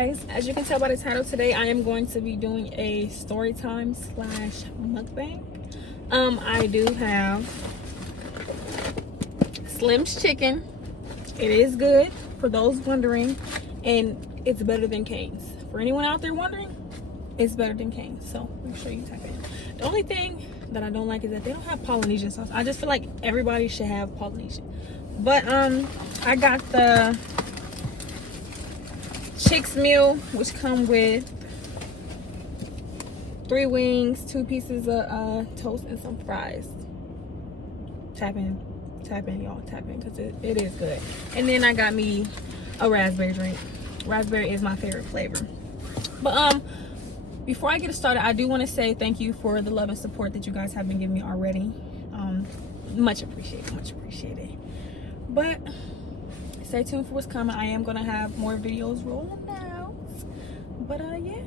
guys, as you can tell by the title, today I am going to be doing a story time slash mukbang. I do have Slim's chicken. It is good for those wondering, and it's better than Cane's. For anyone out there wondering, it's better than Cane's. So make sure you type in. The only thing that I don't like is that they don't have Polynesian sauce. I just feel like everybody should have Polynesian. But I got the Chick's meal, which come with 3 wings, 2 pieces of toast, and some fries. Tap in y'all, tap in, because it is good. And then I got me a raspberry drink. Raspberry is my favorite flavor. But before I get started, I do want to say thank you for the love and support that you guys have been giving me already. Much appreciated. But stay tuned for what's coming. I am gonna have more videos rolling out. But yeah.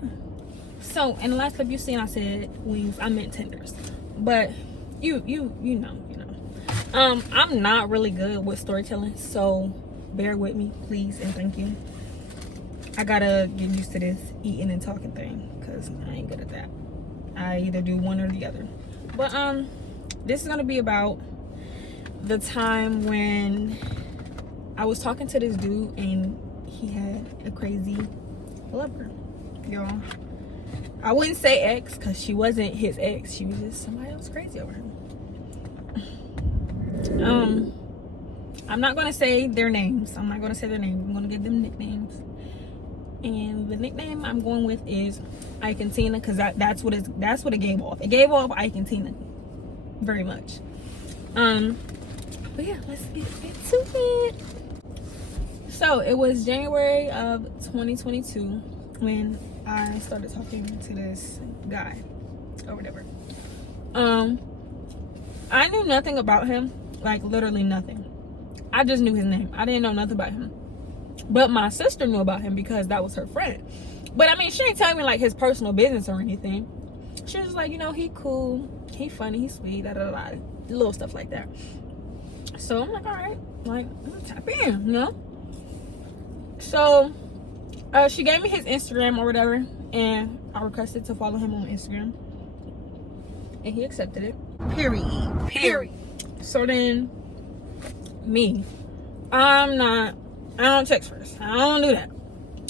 So in the last clip you seen, I said wings. I meant tenders. But you know. I'm not really good with storytelling, so bear with me, please, and thank you. I gotta get used to this eating and talking thing, because I ain't good at that. I either do one or the other. But this is gonna be about the time when I was talking to this dude and he had a crazy lover, y'all. I wouldn't say ex, because she wasn't his ex. She was just somebody else crazy over him. I'm not gonna say their names. I'm gonna give them nicknames. And the nickname I'm going with is Ike and Tina, because that's what it gave off. It gave off Ike and Tina very much. But yeah, let's get into it. So it was January of 2022 when I started talking to this guy or whatever. I knew nothing about him, like literally nothing. I just knew his name. I didn't know nothing about him. But my sister knew about him because that was her friend. But I mean, she ain't telling me like his personal business or anything. She was like, he cool, he funny, he sweet, little stuff like that. So I'm like, all right, like, tap in, So she gave me his Instagram or whatever, and I requested to follow him on Instagram, and he accepted it. Period. So then me, I don't text first. I don't do that.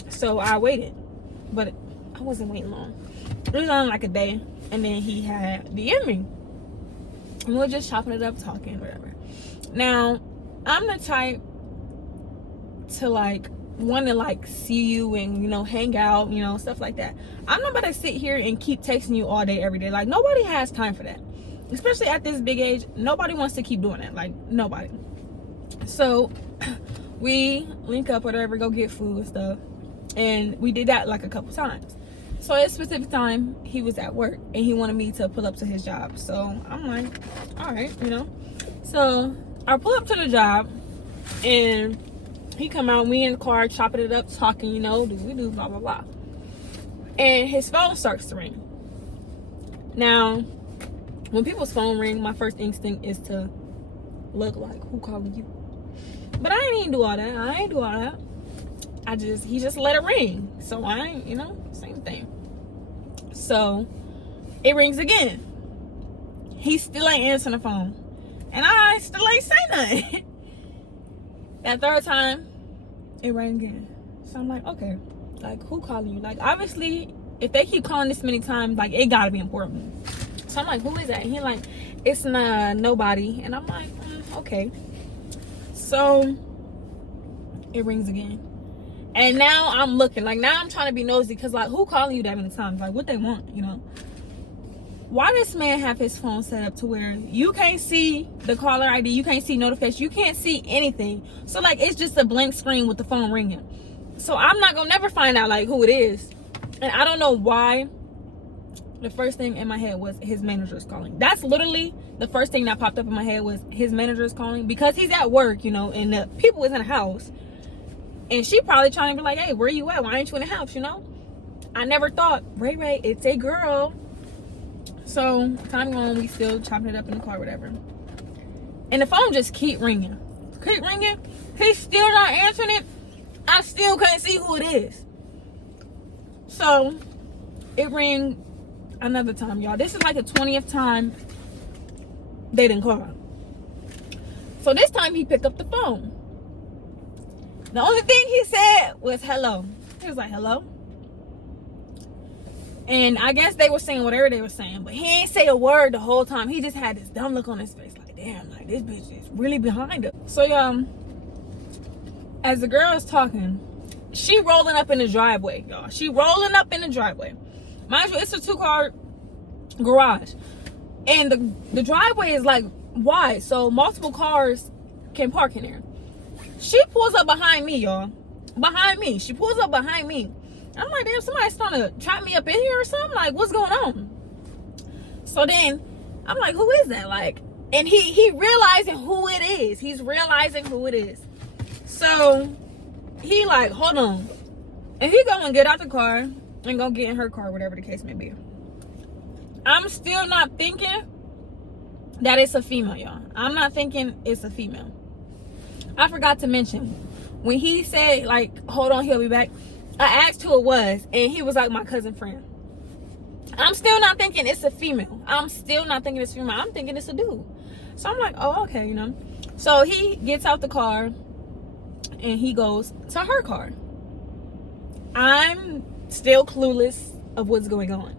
So I waited, but I wasn't waiting long. It was on like a day, and then he had DM'd me, and we were just chopping it up, talking, whatever. Now, I'm the type to like want to like see you and hang out, stuff like that. I'm not about to sit here and keep texting you all day every day. Like, nobody has time for that, especially at this big age. Nobody wants to keep doing that, like nobody. So we link up, whatever, go get food and stuff, and we did that like a couple times. So at a specific time he was at work and he wanted me to pull up to his job. So I'm like, all right, so I pull up to the job, and he come out, we in the car chopping it up, talking, do we do blah blah blah, and his phone starts to ring. Now when people's phone ring, my first instinct is to look like, who calling you? But I ain't even do all that. He just let it ring. So I ain't, same thing. So it rings again. He still ain't answering the phone, and I still ain't say nothing. That third time, it rang again. So I'm like, okay, like, who calling you? Like, obviously, if they keep calling this many times, like, it gotta be important. So I'm like, who is that? And he like, it's nobody. And I'm like, okay. So it rings again. And now I'm looking, like, now I'm trying to be nosy, because like, who calling you that many times? Like, what they want, Why this man have his phone set up to where you can't see the caller ID, you can't see notifications, you can't see anything? So like, it's just a blank screen with the phone ringing. So I'm not gonna never find out like who it is. And I don't know why the first thing in my head was his manager is calling. That's literally the first thing that popped up in my head, was his manager is calling, because he's at work, and the people is in the house, and she probably trying to be like, hey, where you at? Why ain't you in the house? I never thought, Ray, it's a girl. So time going, we still chopping it up in the car, whatever, and the phone just keep ringing. He's still not answering it. I still can't see who it is. So it rang another time, y'all. This is like the 20th time they didn't call. So this time he picked up the phone. The only thing he said was hello. He was like, hello. And I guess they were saying whatever they were saying, but he ain't say a word the whole time. He just had this dumb look on his face, like, damn, like this bitch is really behind us. So as the girl is talking, she rolling up in the driveway, y'all. She rolling up in the driveway. Mind you, it's a 2-car garage, and the driveway is like wide, so multiple cars can park in there. She pulls up behind me, y'all. Behind me. She pulls up behind me. I'm like, damn, somebody's trying to trap me up in here or something. Like, what's going on? So then I'm like, who is that? Like, and he realizing who it is. He's realizing who it is. So he like, hold on. And he go and get out the car and go get in her car, whatever the case may be. I'm still not thinking that it's a female, y'all. I'm not thinking it's a female. I forgot to mention, when he said, like, hold on, he'll be back, I asked who it was, and he was like, my cousin friend. I'm still not thinking it's a female. I'm still not thinking it's female. I'm thinking it's a dude. So I'm like, oh, okay, you know. So he gets out the car, and he goes to her car. I'm still clueless of what's going on.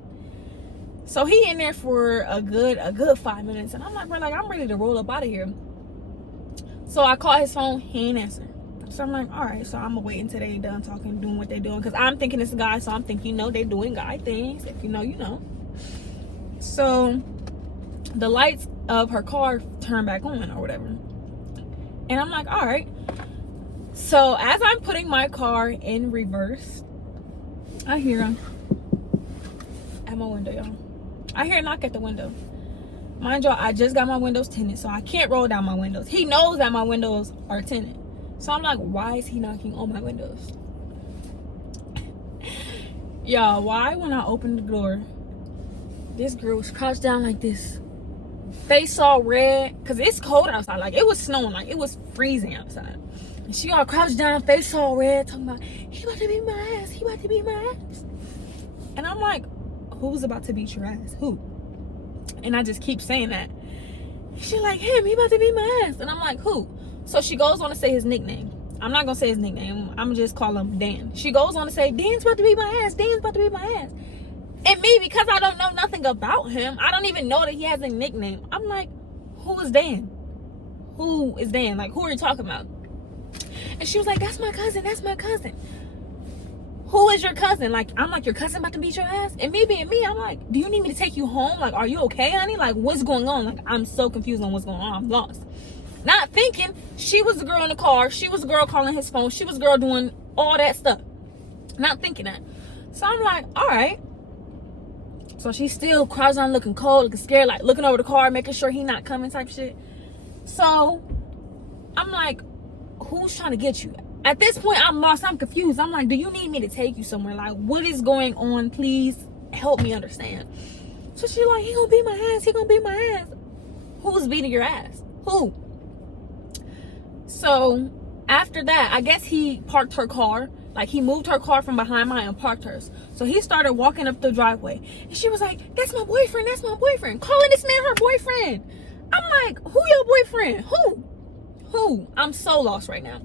So he in there for a good 5 minutes, and I'm like, bro, like, I'm ready to roll up out of here. So I call his phone, he ain't answer. So I'm like, all right, so I'm gonna wait until they done talking, doing what they doing, because I'm thinking it's a guy, so I'm thinking, you know, they doing guy things. If you know, you know. So the lights of her car turn back on or whatever, and I'm like, all right. So as I'm putting my car in reverse, I hear him at my window, y'all. I hear a knock at the window. Mind y'all, I just got my windows tinted, so I can't roll down my windows. He knows that my windows are tinted. So I'm like, why is he knocking on my windows? Y'all, why when I opened the door, this girl was crouched down like this. Face all red, because it's cold outside. Like, it was snowing. Like, it was freezing outside. And she all crouched down, face all red, talking about, he about to beat my ass. He about to beat my ass. And I'm like, who's about to beat your ass? Who? And I just keep saying that. She's like, him, he about to beat my ass. And I'm like, who? So she goes on to say his nickname. I'm not gonna say his nickname. I'm gonna just call him Dan. She goes on to say, Dan's about to beat my ass. Dan's about to beat my ass. And me, because I don't know nothing about him, I don't even know that he has a nickname. I'm like, who is Dan? Who is Dan? Like, who are you talking about? And she was like, that's my cousin. That's my cousin. Who is your cousin? Like, I'm like, your cousin about to beat your ass? And me being me, I'm like, do you need me to take you home? Like, are you okay, honey? Like, what's going on? Like, I'm so confused on what's going on. I'm lost. Not thinking she was the girl in the car. She was the girl calling his phone. She was the girl doing all that stuff. Not thinking that. So I'm like, all right. So she's still crouched down, looking cold, looking scared, like looking over the car, making sure he not coming type shit. So I'm like, who's trying to get you? At this point, I'm lost. I'm confused. I'm like, do you need me to take you somewhere? Like, what is going on? Please help me understand. So she's like, he gonna beat my ass. He gonna beat my ass. Who's beating your ass? Who? So after that, I guess he parked her car. Like, he moved her car from behind mine and parked hers. So he started walking up the driveway. And she was like, that's my boyfriend. That's my boyfriend. Calling this man her boyfriend. I'm like, who your boyfriend? Who? I'm so lost right now.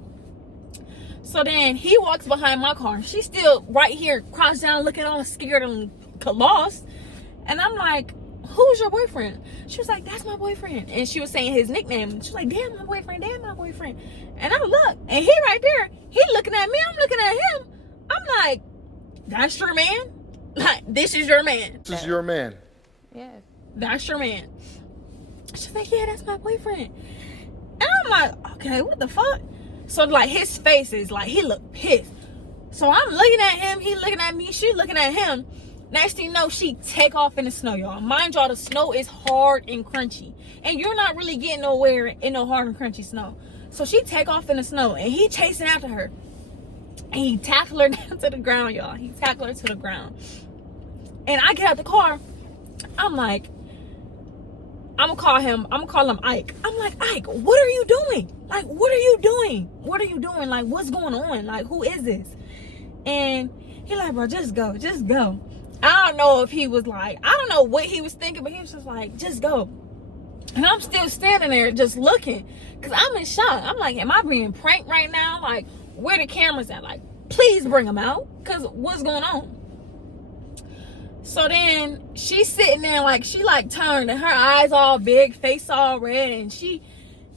So then he walks behind my car. She's still right here, crouched down, looking all scared and lost. And I'm like, who's your boyfriend? She was like, that's my boyfriend. And she was saying his nickname. She was like, damn, my boyfriend, damn, my boyfriend. And I look, and he right there, he looking at me, I'm looking at him. I'm like, that's your man? Like, this is your man. This is your man. Yes. That's your man. She's like, yeah, that's my boyfriend. And I'm like, okay, what the fuck? So, like, his face is like, he looked pissed. So I'm looking at him, he looking at me, she looking at him. Next thing you know, she take off in the snow, y'all. Mind y'all, the snow is hard and crunchy. And you're not really getting nowhere in no hard and crunchy snow. So she take off in the snow, and he chasing after her. And he tackle her down to the ground, y'all. He tackle her to the ground. And I get out the car. I'm like, I'm gonna call him Ike. I'm like, Ike, what are you doing? Like, what are you doing? What are you doing? Like, what's going on? Like, who is this? And He like, bro, just go. I don't know if he was like, I don't know what he was thinking, but he was just like, just go. And I'm still standing there just looking, because I'm in shock. I'm like, am I being pranked right now? Like, where the cameras at? Like, please bring them out, because what's going on? So then she's sitting there, like, she like turned and her eyes all big, face all red, and she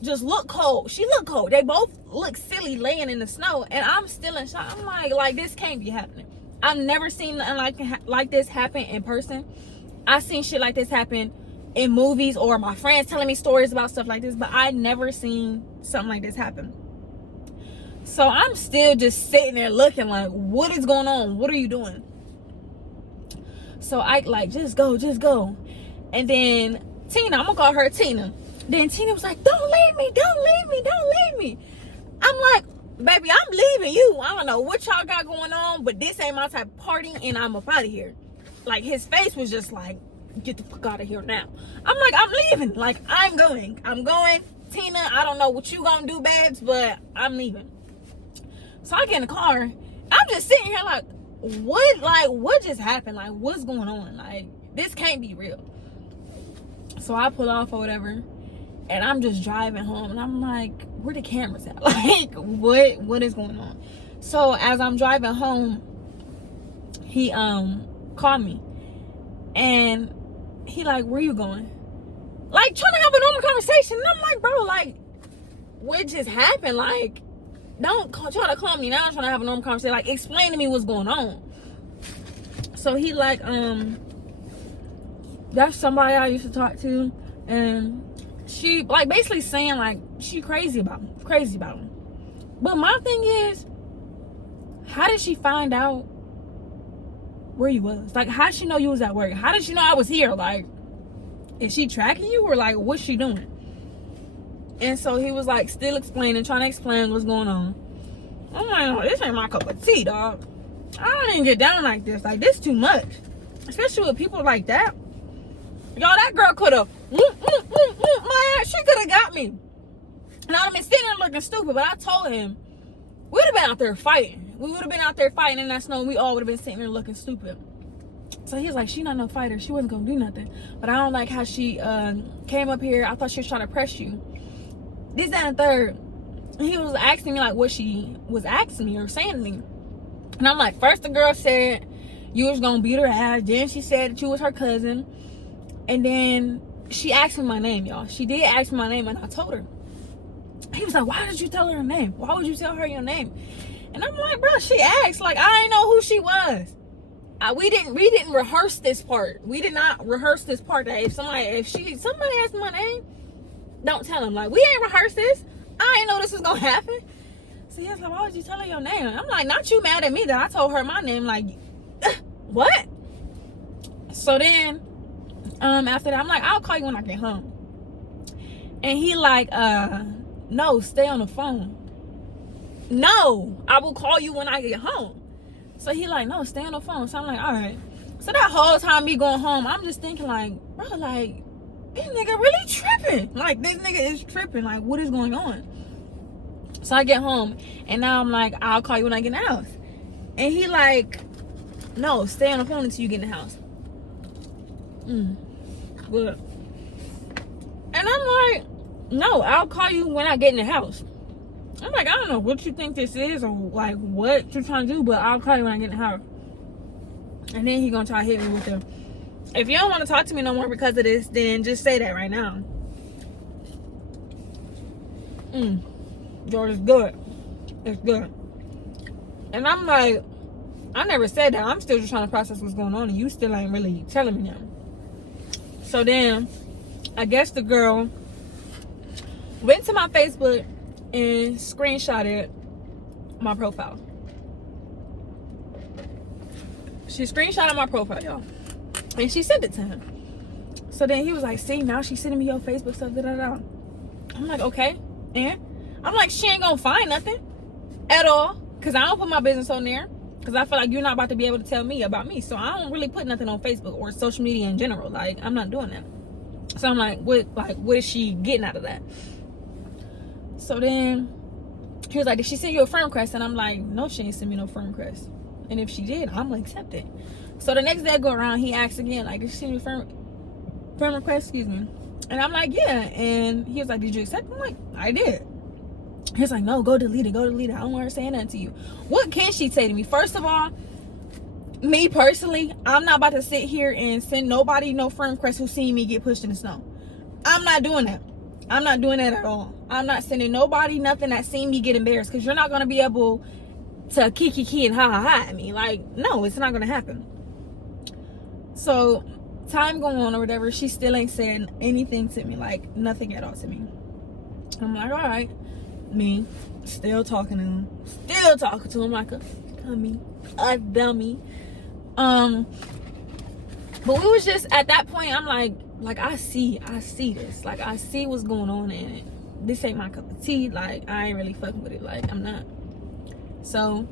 just looked cold. She looked cold. They both look silly laying in the snow, and I'm still in shock. I'm like this can't be happening. I've never seen nothing like this happen in person. I've seen shit like this happen in movies, or my friends telling me stories about stuff like this, but I never seen something like this happen. So I'm still just sitting there looking like, what is going on? What are you doing? So I like, just go. And then Tina, I'm gonna call her Tina. Then Tina was like, don't leave me. I'm like, baby, I'm leaving you. I don't know what y'all got going on, but this ain't my type of party, and I'm up out of here. Like, his face was just like, get the fuck out of here now. I'm like, I'm leaving. Like, I'm going. Tina, I don't know what you gonna do, babes, but I'm leaving. So I get in the car. I'm just sitting here like, what just happened? Like, what's going on? Like, this can't be real. So I pull off or whatever, and I'm just driving home, and I'm like, where the cameras at? Like, what is going on? So as I'm driving home, he called me, and he like, where you going? Like, trying to have a normal conversation. And I'm like, bro, like, what just happened? Like, don't try to calm me now. I'm trying to have a normal conversation. Like, explain to me what's going on. So he like, that's somebody I used to talk to, and she like basically saying like she crazy about him. But my thing is, how did she find out where you was? Like, how did she know you was at work? How did she know I was here? Like, is she tracking you, or like, what's she doing? And so he was like still trying to explain what's going on. I'm like, oh, this ain't my cup of tea, dog. I didn't get down like this. Like, this too much, especially with people like that. Y'all, that girl could have, my ass, she could have got me. And I'd have been sitting there looking stupid, but I told him, we would have been out there fighting. We would have been out there fighting in that snow, and we all would have been sitting there looking stupid. So he's like, she not no fighter. She wasn't going to do nothing. But I don't like how she came up here. I thought she was trying to press you. This, that, and third. And he was asking me, like, what she was asking me or saying to me. And I'm like, first the girl said you was going to beat her ass. Then she said that you was her cousin. And then she asked me my name, y'all. She did ask me my name, and I told her. He was like, why did you tell her name? Why would you tell her your name? And I'm like, bro, she asked. Like, I didn't know who she was. We didn't rehearse this part. We did not rehearse this part. That if somebody asked my name, don't tell him. Like, we ain't rehearsed this. I ain't know this was gonna happen. So he was like, why would you tell her your name? And I'm like, not you mad at me that I told her my name. Like, what? So then, after that, I'm like, I'll call you when I get home. And he like, no, stay on the phone. No, I will call you when I get home. So he like, no, stay on the phone. So I'm like, all right. So that whole time me going home, I'm just thinking like, bro, like, this nigga really tripping. Like, this nigga is tripping. Like, what is going on? So I get home, and now I'm like, I'll call you when I get in the house. And he like, no, stay on the phone until you get in the house. Good. And I'm like, no, I'll call you when I get in the house. I'm like, I don't know what you think this is, or like what you're trying to do, but I'll call you when I get in the house. And then he gonna try to hit me with the, if you don't want to talk to me no more because of this, then just say that right now. George, it's good. It's good. And I'm like, I never said that. I'm still just trying to process what's going on, and you still ain't really telling me now. So then, I guess the girl went to my Facebook and screenshotted my profile. She screenshotted my profile, y'all. And she sent it to him. So then he was like, see, now she's sending me your Facebook stuff, da-da-da. I'm like, okay. And I'm like, she ain't gonna find nothing at all, because I don't put my business on there, because I feel like you're not about to be able to tell me about me. So I don't really put nothing on Facebook or social media in general. Like, I'm not doing that. So I'm like, what is she getting out of that? So then he was like, did she send you a friend request? And I'm like, no, she ain't send me no friend request. And if she did, I'm gonna accept it. So the next day I go around, he asks again, like, did she send me friend request, excuse me. And I'm like, yeah. And he was like, did you accept it? I'm like, I did. He's like, no, go delete it. I don't want her saying nothing to you. What can she say to me? First of all, me personally, I'm not about to sit here and send nobody no friend request who seen me get pushed in the snow. I'm not doing that. I'm not doing that at all. I'm not sending nobody nothing that seen me get embarrassed, because you're not going to be able to kiki and ha ha ha at me. Like, no, it's not going to happen. So time going on or whatever, she still ain't saying anything to me, like nothing at all to me. I'm like, all right. Me still talking to him like a dummy. But we was just at that point, I'm like I see this, like I see what's going on in it. This ain't my cup of tea. Like, I ain't really fucking with it. Like, I'm not. So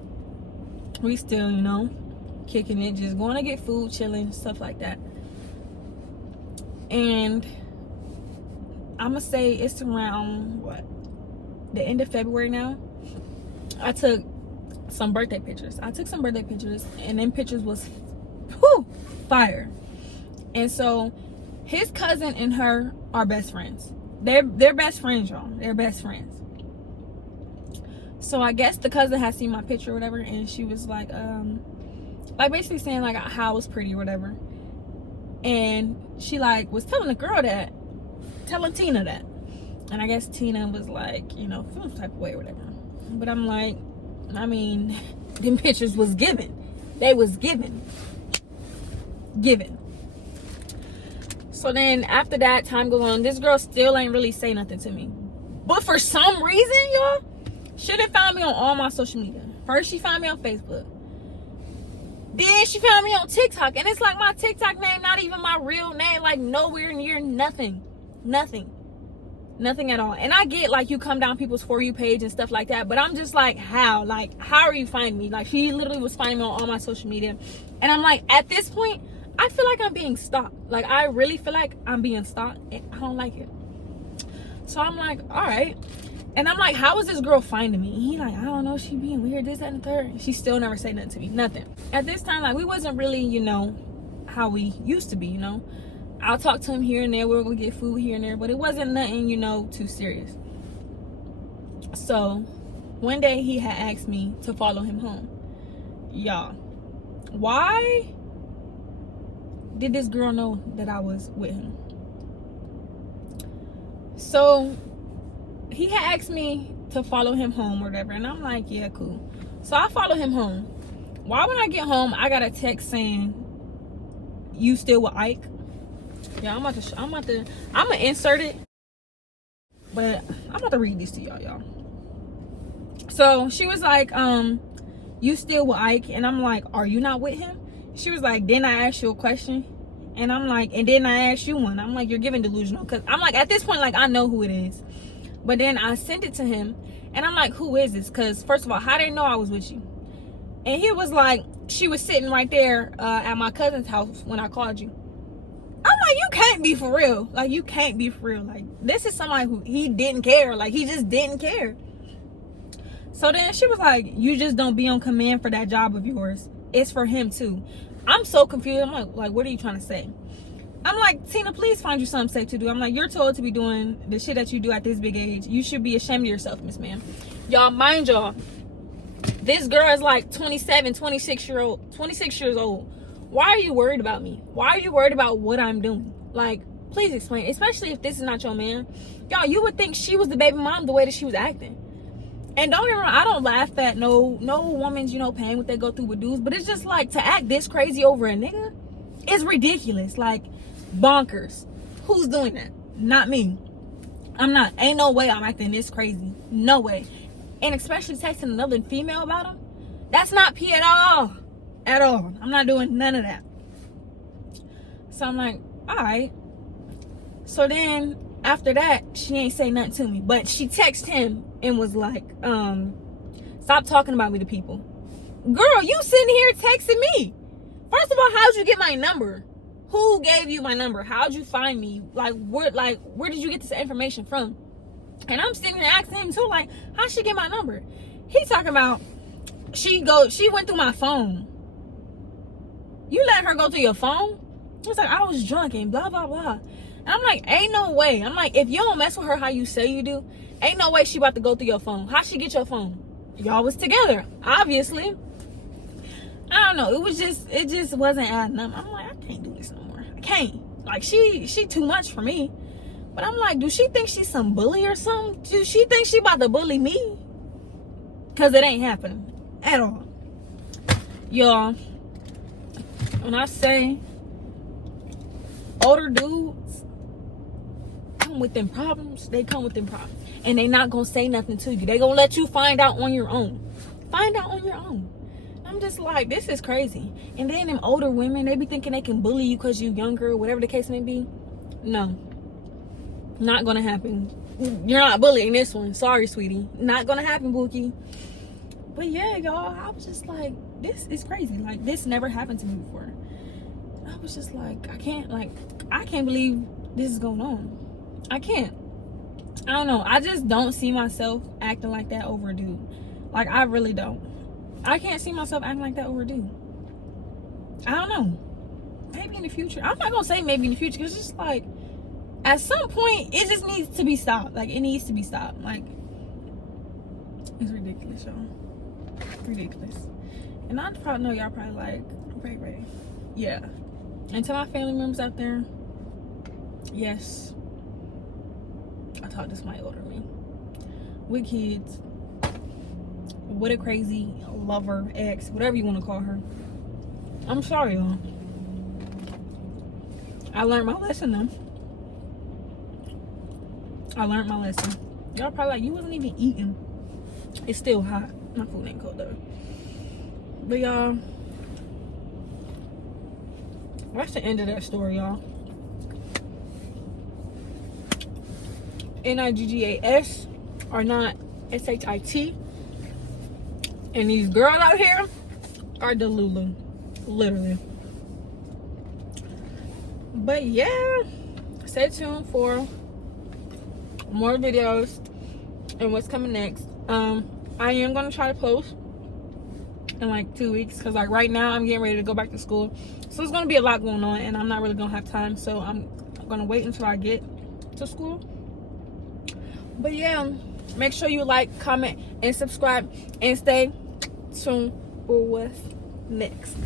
we still, you know, kicking it, just going to get food, chilling, stuff like that. And I'm gonna say it's around the end of February now. I took some birthday pictures, and them pictures was fire. And so his cousin and her are best friends. They're best friends, y'all. They're best friends. So I guess the cousin had seen my picture or whatever, and she was like basically saying like how I was pretty or whatever. And she like was telling Tina that. And I guess Tina was like, you know, feeling type of way or whatever. But I'm like, I mean, them pictures was given. They was given. So then after that, time goes on. This girl still ain't really say nothing to me. But for some reason, y'all, she done found me on all my social media. First, she found me on Facebook. Then she found me on TikTok. And it's like my TikTok name, not even my real name. Like, nowhere near nothing at all. And I get like you come down people's For You page and stuff like that, but I'm just like, how are you finding me? Like, she literally was finding me on all my social media. And I'm like, at this point, I feel like I'm being stalked. Like, I really feel like I'm being stalked, and I don't like it. So I'm like, all right. And I'm like, how is this girl finding me? And he like, I don't know, she being weird, this, that, and the third. She still never said nothing to me, nothing. At this time, like, we wasn't really, you know, how we used to be, you know. I'll talk to him here and there. We're gonna get food here and there, but it wasn't nothing, you know, too serious. So one day he had asked me to follow him home. Y'all, why did this girl know that I was with him? So he had asked me to follow him home or whatever, and I'm like, yeah, cool. So I follow him home. Why when I get home I got a text saying, you still with Ike? Yeah, I'm gonna insert it, but I'm about to read this to y'all. So she was like, you still with Ike? And I'm like, are you not with him? She was like, didn't I ask you a question? And I'm like, and then I asked you one. I'm like, you're giving delusional, because I'm like, at this point, like, I know who it is. But then I sent it to him, and I'm like, who is this? Because first of all, how did they know I was with you? And he was like, she was sitting right there at my cousin's house when I called you. I'm like, you can't be for real. Like, you can't be for real. Like, this is somebody who he didn't care. Like, he just didn't care. So then she was like, you just don't be on command for that job of yours. It's for him too. I'm so confused. I'm like, what are you trying to say? I'm like, Tina, please find you something safe to do. I'm like, you're told to be doing the shit that you do at this big age. You should be ashamed of yourself, Miss Ma'am. Y'all, mind y'all, this girl is like 26 years old. Why are you worried about me? Why are you worried about what I'm doing? Like, please explain, especially if this is not your man. Y'all, you would think she was the baby mom the way that she was acting. And don't get me wrong, I don't laugh at no woman's, you know, pain what they go through with dudes, but it's just like, to act this crazy over a nigga is ridiculous. Like, bonkers. Who's doing that? Not me. I'm not. Ain't no way I'm acting this crazy. No way. And especially texting another female about him. That's not P at all. At all. I'm not doing none of that. So I'm like, all right. So then after that, she ain't say nothing to me, but she texted him and was like, stop talking about me to people. Girl, you sitting here texting me. First of all, how'd you get my number? Who gave you my number? How'd you find me? Like, where did you get this information from? And I'm sitting here asking him too, like, how'd she get my number? He talking about, She went through my phone. You let her go through your phone? It's like, I was drunk and blah, blah, blah. And I'm like, ain't no way. I'm like, if you don't mess with her how you say you do, ain't no way she about to go through your phone. How she get your phone? Y'all was together, obviously. I don't know. It just wasn't adding up. I'm like, I can't do this no more. I can't. Like, she too much for me. But I'm like, do she think she's some bully or something? Do she think she about to bully me? Because it ain't happening at all. Y'all, when I say older dudes come with them problems, they come with them problems. And they not going to say nothing to you. They going to let you find out on your own. Find out on your own. I'm just like, this is crazy. And then them older women, they be thinking they can bully you because you younger, whatever the case may be. No. Not going to happen. You're not bullying this one. Sorry, sweetie. Not going to happen, Bookie. But yeah, y'all, I was just like, this is crazy. Like, this never happened to me before. I was just like, I can't believe this is going on. I can't. I don't know. I just don't see myself acting like that over a dude. Like, I really don't. I can't see myself acting like that over a dude. I don't know. Maybe in the future. I'm not going to say maybe in the future, because it's just like, at some point, it just needs to be stopped. Like, it needs to be stopped. Like, it's ridiculous, y'all. Ridiculous. And I probably know y'all probably like, Ray. Yeah. And to my family members out there, yes, I talked to somebody older than me, with kids, with a crazy lover, ex, whatever you want to call her. I'm sorry, y'all. I learned my lesson though. I learned my lesson. Y'all probably like, you wasn't even eating. It's still hot. My food ain't cold though. But y'all, that's the end of that story, y'all. Niggas are not shit. And these girls out here are delulu. Literally. But yeah, stay tuned for more videos and what's coming next. I am gonna try to post in like 2 weeks, because like right now I'm getting ready to go back to school, so it's gonna be a lot going on and I'm not really gonna have time, so I'm gonna wait until I get to school. But yeah, make sure you like, comment, and subscribe, and stay tuned for what's next.